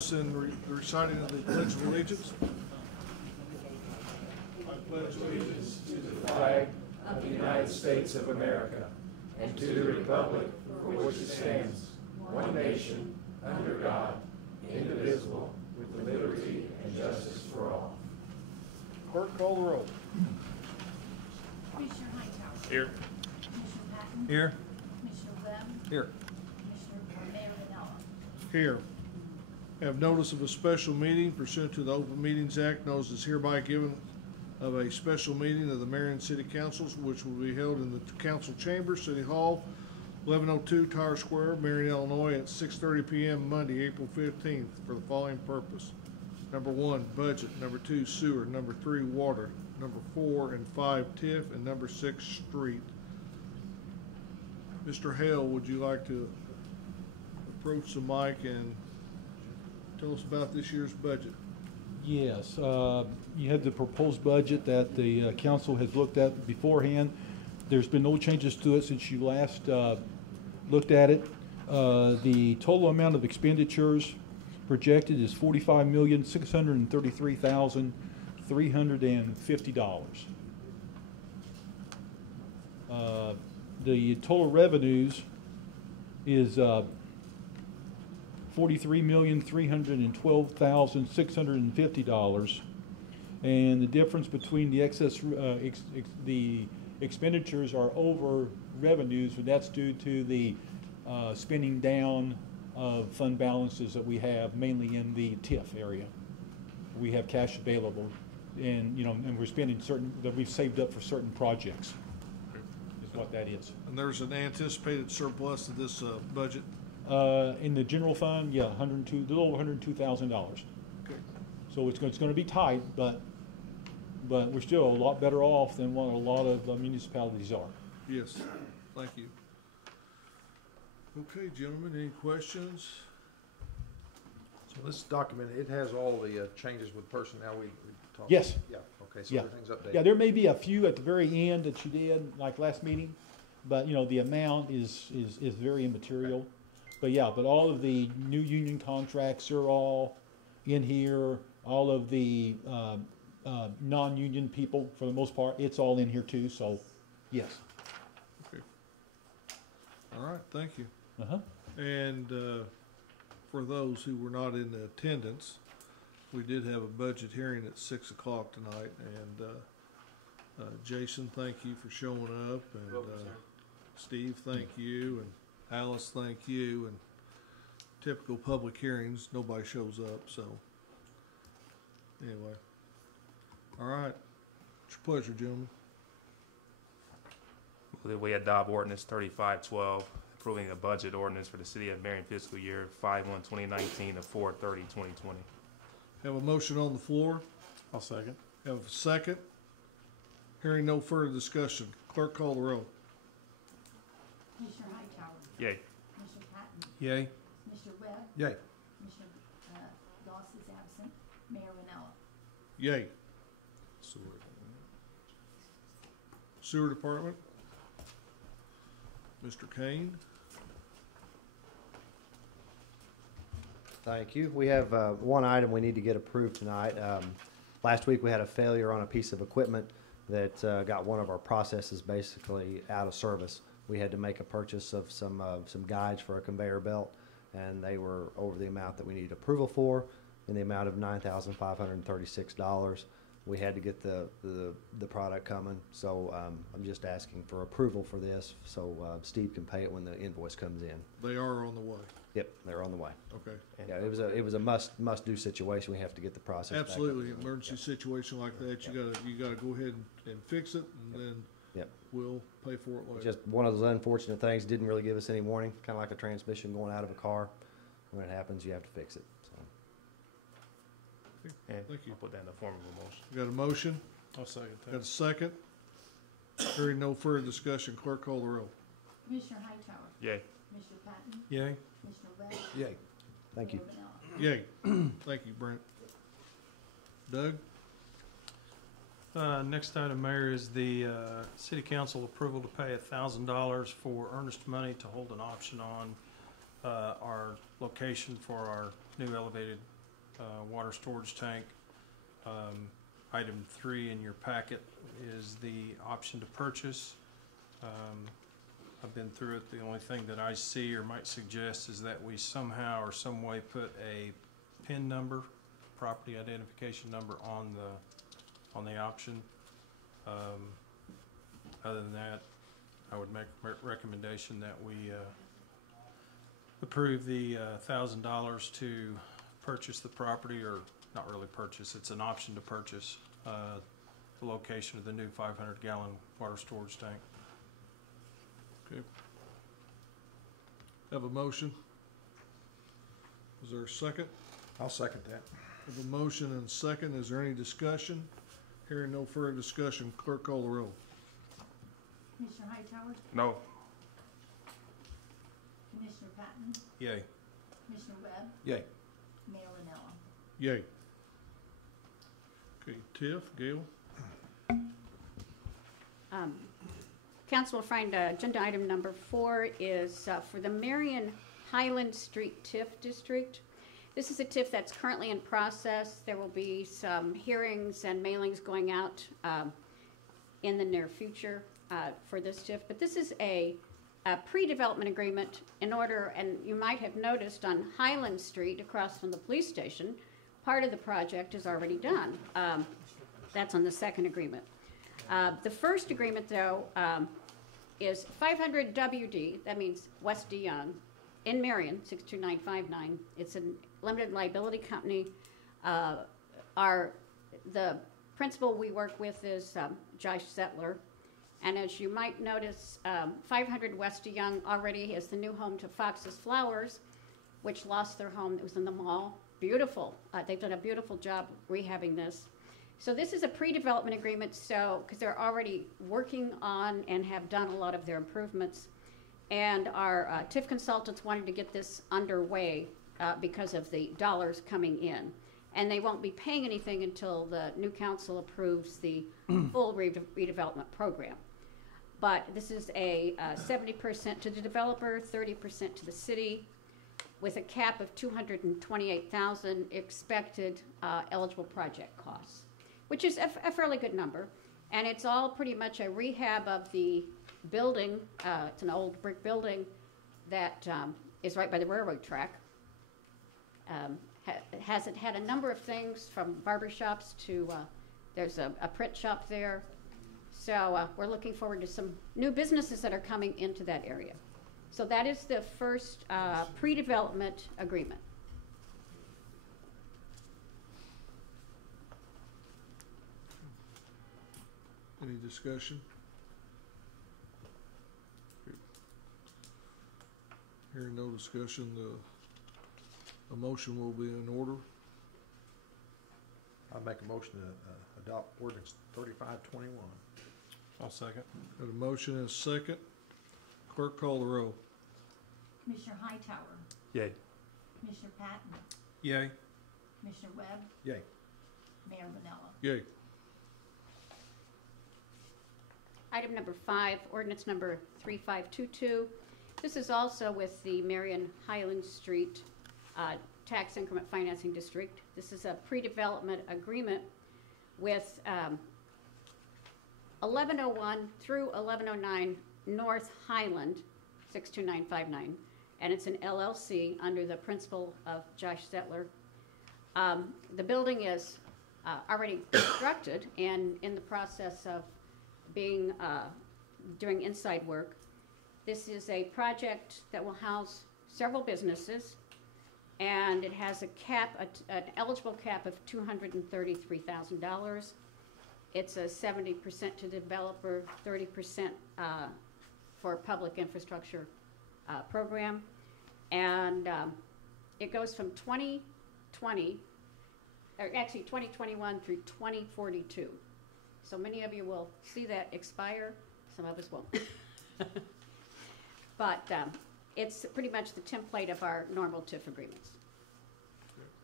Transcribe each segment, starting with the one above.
And the reciting of the Pledge of Allegiance. I pledge allegiance to the flag of the United States of America and to the republic for which it stands, one nation, under God, indivisible, with liberty and justice for all. Clerk, call the roll. Commissioner Hightower. Here. Commissioner Patton. Here. Commissioner Webb. Here. Commissioner Mayor Rinella. Here. Have notice of a special meeting pursuant to the Open Meetings Act. Notice is hereby given of a special meeting of the Marion City Councils, which will be held in the council chamber, City Hall, 1102 Tower Square, Marion, Illinois, at 6:30 p.m. Monday, April 15th, for the following purpose. Number 1, budget. Number 2, sewer. Number 3, water. Number 4 and 5, TIF. And number 6, street. Mr. Hale, would you like to approach the mic and tell us about this year's budget? Yes, you had the proposed budget that the council has looked at beforehand. There's been no changes to it since you last looked at it. The total amount of expenditures projected is $45,633,350. The total revenues is $43,312,650, and the difference between the excess the expenditures are over revenues, but that's due to the spending down of fund balances that we have mainly in the TIF area. We have cash available, and and we're spending certain that we've saved up for certain projects. Is what that is. And there's an anticipated surplus to this budget? In the general fund, yeah, a little over $102,000. Okay. So it's going to be tight, but we're still a lot better off than what a lot of municipalities are. Yes, thank you. Okay, gentlemen, any questions? So this document, it has all the changes with personnel we talked about? Yes. Yeah, okay, so Yeah. everything's updated. Yeah, there may be a few at the very end that you did, like last meeting, but the amount is very immaterial. But yeah, but all of the new union contracts are all in here. All of the non-union people, for the most part, it's all in here too. So, yes. Okay. All right, thank you. Uh-huh. And for those who were not in attendance, we did have a budget hearing at 6 o'clock tonight. And Jason, thank you for showing up. And Steve, thank you. And Alice, thank you. And typical public hearings, nobody shows up. So anyway, all right. It's your pleasure, gentlemen. We adopt ordinance 3512, approving a budget ordinance for the City of Marion fiscal year 5/1/2019 to 4/30/2020. Have a motion on the floor. I'll second. Have a second. Hearing no further discussion. Clerk, call the roll. Commissioner Hightower. Yay. Commissioner Patton. Yay. Commissioner Webb. Yay. Commissioner Doss is absent. Mayor Rinella. Yay. Sewer Department. Mr. Kane. Thank you. We have one item we need to get approved tonight. Last week we had a failure on a piece of equipment that got one of our processes basically out of service. We had to make a purchase of some guides for a conveyor belt, and they were over the amount that we needed approval for, in the amount of $9,536. We had to get the product coming, so I'm just asking for approval for this, so Steve can pay it when the invoice comes in. They are on the way. Yep, they're on the way. Okay. Yeah, it was a must do situation. We have to get the process back up. Absolutely. Emergency situation like that, you gotta go ahead and fix it, and then Yep. we'll pay for it later. Just one of those unfortunate things. Didn't really give us any warning. Kind of like a transmission going out of a car. When it happens, you have to fix it. So. And Thank you. I'll put that in the form of a motion. Got a motion? I'll second Got a second? Hearing no further discussion, clerk, call the roll. Commissioner Hightower. Yay. Commissioner Patton. Yay. Commissioner Webb. Yay. Thank you. Mayor Rinella. Yay. Thank you, Brent. Doug? Next item, Mayor, is the City Council approval to pay $1,000 for earnest money to hold an auction on our location for our new elevated water storage tank. Item 3 in your packet is the option to purchase. I've been through it. The only thing that I see or might suggest is that we somehow or some way put a PIN number, property identification number, on the option. Other than that, I would make a recommendation that we approve the $1,000 to purchase the property, or not really purchase, it's an option to purchase the location of the new 500-gallon water storage tank. Okay. Have a motion? Is there a second? I'll second that. Have a motion and a second. Is there any discussion? Hearing no further discussion, clerk call the roll. Commissioner Hightower, No. Commissioner Patton, Yay. Commissioner Webb, Yay. Mayor Rinella. Yay. Okay, Tiff, Gail? Council will find agenda item number 4 is for the Marion Highland Street TIF district. This is a TIF that's currently in process. There will be some hearings and mailings going out in the near future for this TIF. But this is a pre-development agreement in order, and you might have noticed on Highland Street across from the police station, part of the project is already done. That's on the second agreement. The first agreement, though, is 500 WD, that means West DeYoung, in Marion, 62959. It's a limited liability company. The principal we work with is Josh Zettler. And as you might notice, 500 West DeYoung already is the new home to Fox's Flowers, which lost their home that was in the mall. Beautiful. They've done a beautiful job rehabbing this. So this is a pre-development agreement, so because they're already working on and have done a lot of their improvements. And our TIF consultants wanted to get this underway because of the dollars coming in. And they won't be paying anything until the new council approves the full redevelopment program. But this is a 70% to the developer, 30% to the city, with a cap of $228,000 expected eligible project costs, which is a fairly good number. And it's all pretty much a rehab of the building. It's an old brick building that is right by the railroad track. Hasn't had a number of things from barber shops to, there's a print shop there. So we're looking forward to some new businesses that are coming into that area. So that is the first pre-development agreement. Any discussion? Hearing no discussion, a motion will be in order. I'll make a motion to adopt ordinance 3521. I'll second. Got a motion and a second. Clerk call the roll. Commissioner Hightower, Yay. Commissioner Patton, Yay. Commissioner Webb, Yay. Mayor Rinella. Yay. Item number 5, ordinance number 3522. This is also with the Marion Highland Street Tax Increment Financing District. This is a pre-development agreement with 1101 through 1109 North Highland, 62959. And it's an LLC under the principal of Josh Zettler. The building is already constructed and in the process of being doing inside work. This is a project that will house several businesses, and it has a cap, an eligible cap of $233,000. It's a 70% to developer, 30% for public infrastructure program, and it goes from 2020, or actually 2021 through 2042. So many of you will see that expire, some of us won't. But it's pretty much the template of our normal TIF agreements.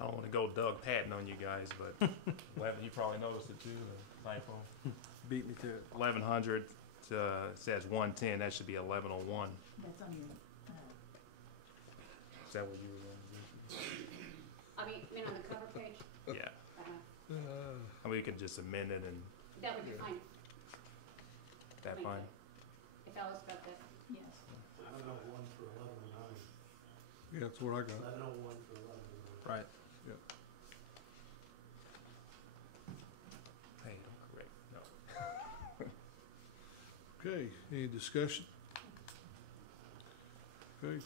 I don't want to go Doug Patton on you guys, but you probably noticed it too, the typo. Beat me to it. 1100 says 110, that should be 1101. That's on your Is that what you were going I mean on the cover page, to do? Yeah. I mean, we can just amend it and that would be fine, that Thank fine. if Alice got that. Yes. Yeah, that's what I got. Right. Hey, don't correct. No. Okay, any discussion? Okay,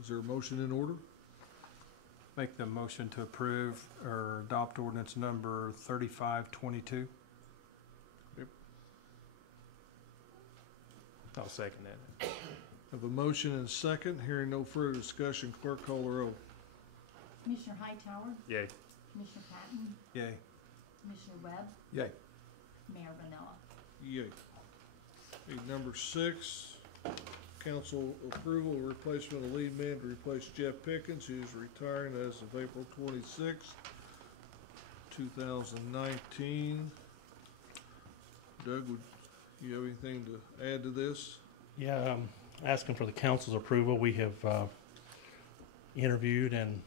is there a motion in order? Make the motion to approve or adopt ordinance number 3522. I'll second that. Have a motion and a second. Hearing no further discussion, clerk call the roll. Commissioner Hightower, Yay. Commissioner Patton, Yay. Commissioner Webb, Yay. Mayor Rinella. Yay. Okay, number 6, council approval of replacement of lead man to replace Jeff Pickens, who is retiring as of April 26th, 2019. Doug, would you have anything to add to this? Yeah, asking for the council's approval. We have interviewed and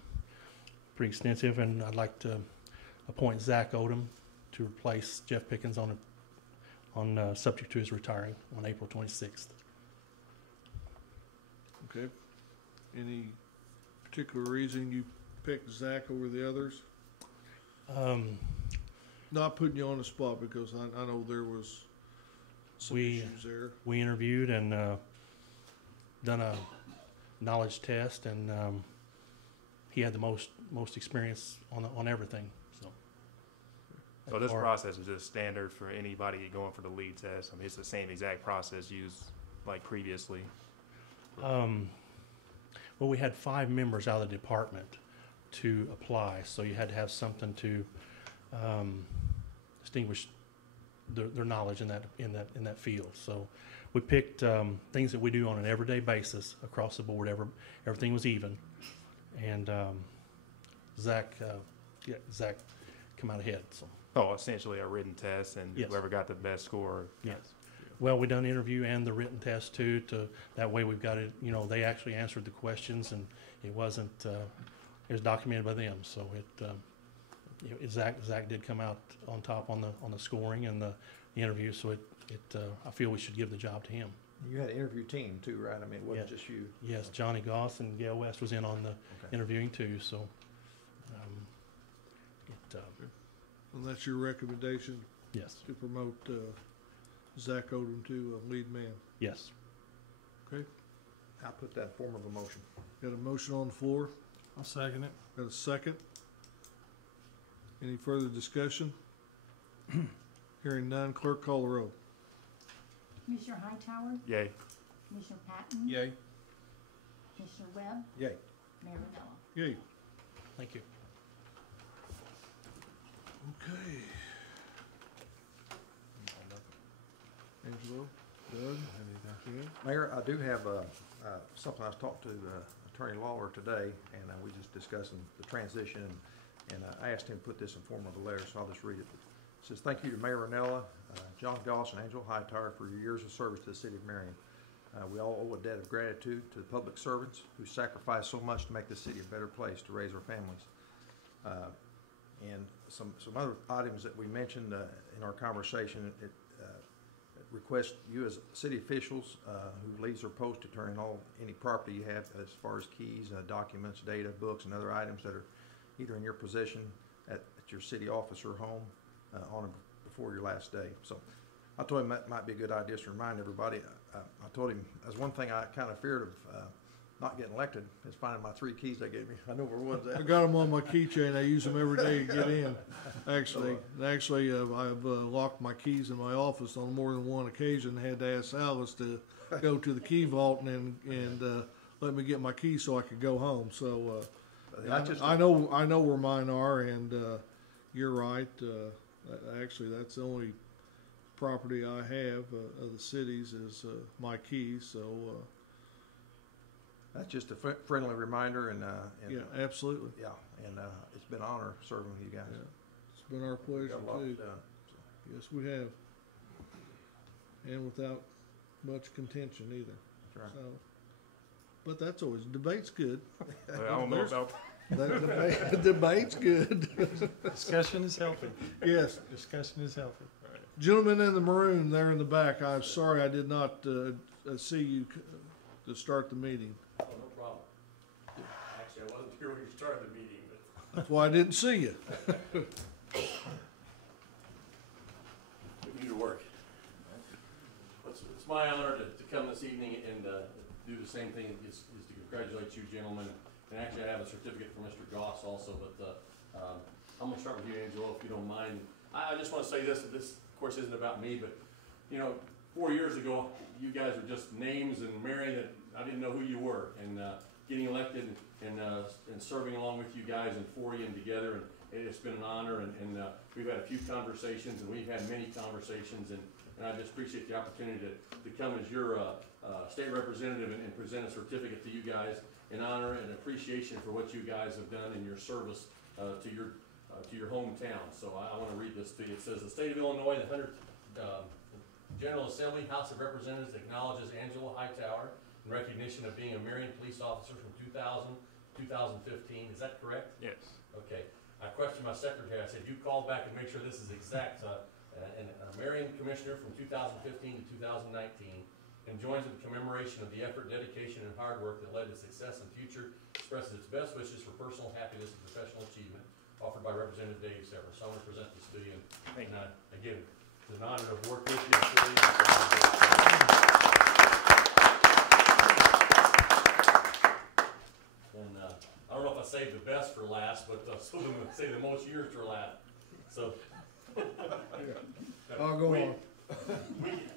pretty extensive, and I'd like to appoint Zach Odom to replace Jeff Pickens on subject to his retiring on April 26th. Okay. Any particular reason you picked Zach over the others? Not putting you on the spot because I know there was some issues there. We interviewed and done a knowledge test, and he had the most experience on everything. So this process is just standard for anybody going for the lead test. I mean, it's the same exact process used like previously. Well, we had 5 members out of the department to apply, so you had to have something to distinguish their knowledge in that field. So we picked things that we do on an everyday basis across the board. Everything was even, and Zach come out ahead. So Oh, essentially a written test, and Yes. whoever got the best score. yes. Well, we done the interview and the written test too. That way we've got it. You know, they actually answered the questions, and it wasn't. It was documented by them. So Zach did come out on top on the scoring and the interview. So I feel we should give the job to him. You had an interview team too, right? I mean, it wasn't Yeah. just you. Yes, Johnny Goss and Gail West was in on the Okay. interviewing too. So And that's your recommendation yes, to promote Zach Odom to lead man. yes. Okay, I put that in form of a motion. got a motion on the floor, I'll second it. got a second. Any further discussion? Hearing none, clerk call the roll. Commissioner Hightower, Yay. Commissioner Patton, Yay. Commissioner Webb, Yay. Mayor Rinella. Yay. Thank you. Okay. Angelo, Doug, anything? Mayor, I do have something I was talking to Attorney Lawler today, and we just discussing the transition, and I asked him to put this in form of a letter, so I'll just read it. It says, "Thank you to Mayor Rinella, John Goss, and Angelo Hightower for your years of service to the City of Marion. We all owe a debt of gratitude to the public servants who sacrifice so much to make this city a better place to raise our families." And some other items that we mentioned in our conversation, it requests you as city officials who leaves their post to turn in any property you have as far as keys, documents, data, books, and other items that are either in your possession at your city office or home on or before your last day. So I told him that might be a good idea to remind everybody. I told him that's one thing I kind of feared of not getting elected is finding my 3 keys they gave me. I know where one's I at. got them on my keychain. I use them every day to get in. Actually, I've locked my keys in my office on more than one occasion. Had to ask Alice to go to the key vault and let me get my keys so I could go home. So I know where mine are, and you're right. Actually, that's the only property I have of the city's is my keys. So. That's just a friendly reminder, and Yeah, absolutely. yeah, and it's been an honor serving with you guys. Yeah. It's been our pleasure Got a lot too. done, so. Yes, we have. And without much contention either. That's right. So, But that's always, debate's good. I don't know about, Debate's good. Discussion is healthy. Yes. Discussion is healthy. Gentleman in the maroon there in the back, I'm sorry I did not see you to start the meeting. Oh, no problem. Actually, I wasn't here when you started the meeting, but. That's why I didn't see you. Put you to work. It's my honor to come this evening and do the same thing is to congratulate you gentlemen. And actually, I have a certificate for Mr. Goss also, but I'm gonna start with you, Angelo, if you don't mind. I just wanna say this of course isn't about me, but you know, 4 years ago, you guys were just names and Marion that I didn't know who you were. And getting elected and serving along with you guys and for you and together, and it's been an honor. And we've had a few conversations, and we've had many conversations, and I just appreciate the opportunity to come as your state representative and present a certificate to you guys in honor and appreciation for what you guys have done in your service to your hometown. So I want to read this to you. It says, the state of Illinois, the 100th General Assembly, House of Representatives acknowledges Angelo Hightower in recognition of being a Marion police officer from 2000 to 2015. Is that correct? yes. Okay. I questioned my secretary. I said, you call back and make sure this is exact. And a Marion commissioner from 2015 to 2019, and joins in the commemoration of the effort, dedication, and hard work that led to success and future, expresses its best wishes for personal happiness and professional achievement, offered by Representative Dave Severin. So I want to present this to you. And again, it's an honor to work with you. And I don't know if I saved the best for last, but some of them would say the most years for last. So I'll go on.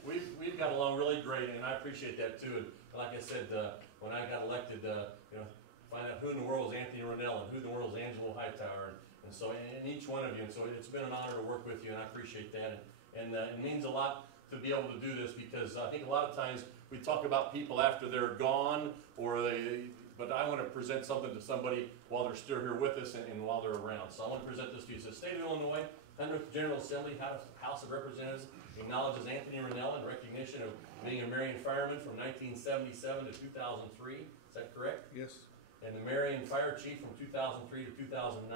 We've got along really great, and I appreciate that too. And like I said, when I got elected, you know, find out who in the world is Anthony Rinella and who in the world is Angelo Hightower, and so and each one of you. And so it's been an honor to work with you, and I appreciate that. And it means a lot to be able to do this, because I think a lot of times we talk about people after they're gone, but I want to present something to somebody while they're still here with us and while they're around. So I want to present this to you. It says, State of Illinois, 100th General Assembly, House of Representatives acknowledges Anthony Rinella in recognition of being a Marion fireman from 1977 to 2003. Is that correct? Yes. And the Marion Fire Chief from 2003 to 2009,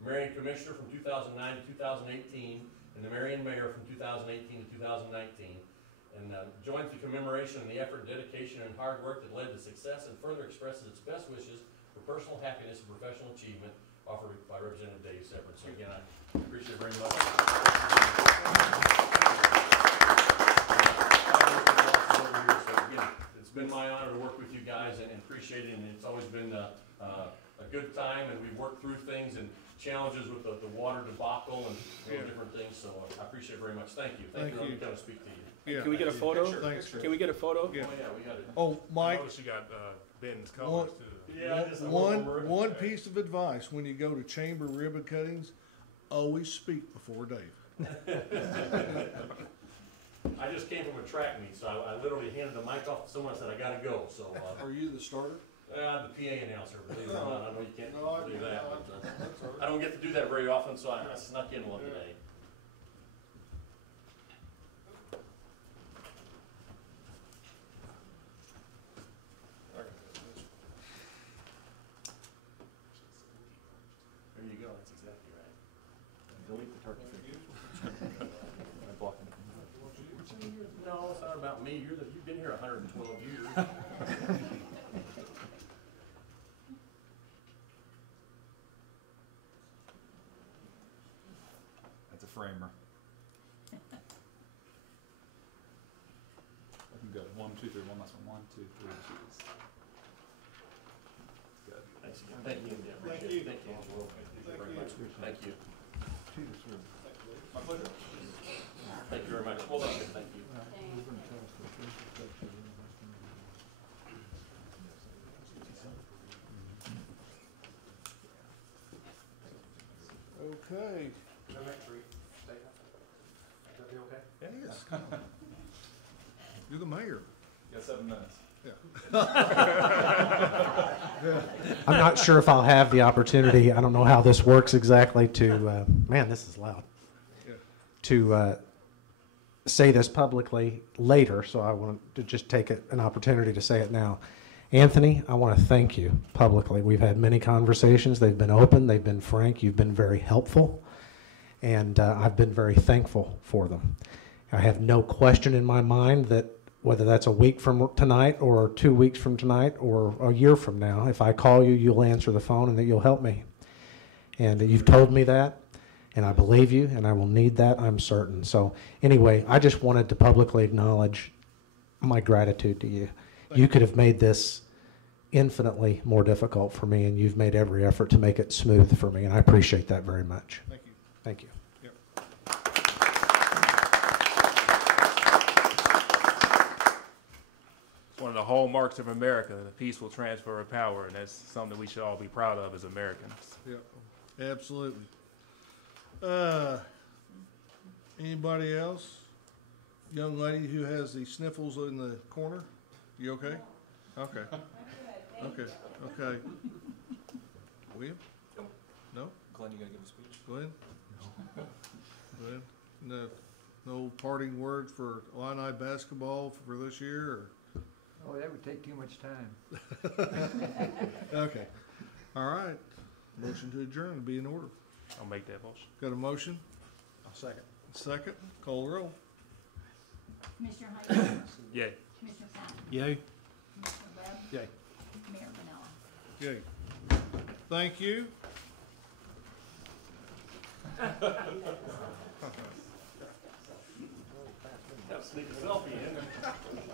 Marion Commissioner from 2009 to 2018, and the Marion Mayor from 2018 to 2019. And joins the commemoration in the effort, dedication, and hard work that led to success, and further expresses its best wishes for personal happiness and professional achievement, offered by Representative Dave Severin. So again, I appreciate it very much. It's been my honor to work with you guys and appreciate it, and it's always been a good time, and we've worked through things and challenges with the water debacle and different things, so I appreciate it very much. Thank you. Thank you. Let me come and speak to you. Yeah. Can we get a photo? Thanks. Can we get a photo? Yeah. Oh, yeah, we got it. Oh, I Mike, noticed you got Ben's colors too. Yeah, I went over it. one piece of advice when you go to chamber ribbon cuttings, always speak before Dave. I just came from a track meet, so I literally handed the mic off to someone and said, I gotta go, so, Are you the starter? the PA announcer, believe it or not, I know you can't No, I- believe that, but, That's all right. I don't get to do that very often, so I snuck in one today. There you go, that's exactly right. Delete the turkey. No, it's not about me, you've been here 112 years. That's a framer. Good. 1, 2, 3. One last one. 1, 2, 3. Cheese. Good. Thanks again. Thank you. Thank you, Angelo. Thank you very much. Thank you. My pleasure. Thank you very much. Hold on, thank you. Okay. Yes. You're the mayor. You got 7 minutes. I'm not sure if I'll have the opportunity, I don't know how this works exactly, to, man, this is loud, Yeah. to say this publicly later, so I want to just take an opportunity to say it now. Anthony, I want to thank you publicly. We've had many conversations. They've been open. They've been frank. You've been very helpful. And I've been very thankful for them. I have no question in my mind that whether that's a week from tonight or 2 weeks from tonight or a year from now, if I call you, you'll answer the phone and that you'll help me. And you've told me that, and I believe you, and I will need that, I'm certain. So anyway, I just wanted to publicly acknowledge my gratitude to you. You could have made this infinitely more difficult for me, and you've made every effort to make it smooth for me, and I appreciate that very much. Thank you. Thank you. Yep. It's one of the hallmarks of America, the peaceful transfer of power, and that's something we should all be proud of as Americans. Yep, absolutely. Anybody else? Young lady who has the sniffles in the corner, you okay? Okay. Okay, okay. William? No? Glenn, you gotta give a speech? Glenn? Glenn? No parting words for Illini basketball for this year, or? Oh, that would take too much time. Okay. All right. Motion to adjourn, be in order. I'll make that motion. Got a motion? I'll second. Second, call the roll. Commissioner Hightower, Yay. Commissioner Patton, Yay. Commissioner Webb, Yay. Mayor Rinella. Okay. Thank you. Sneak a selfie in.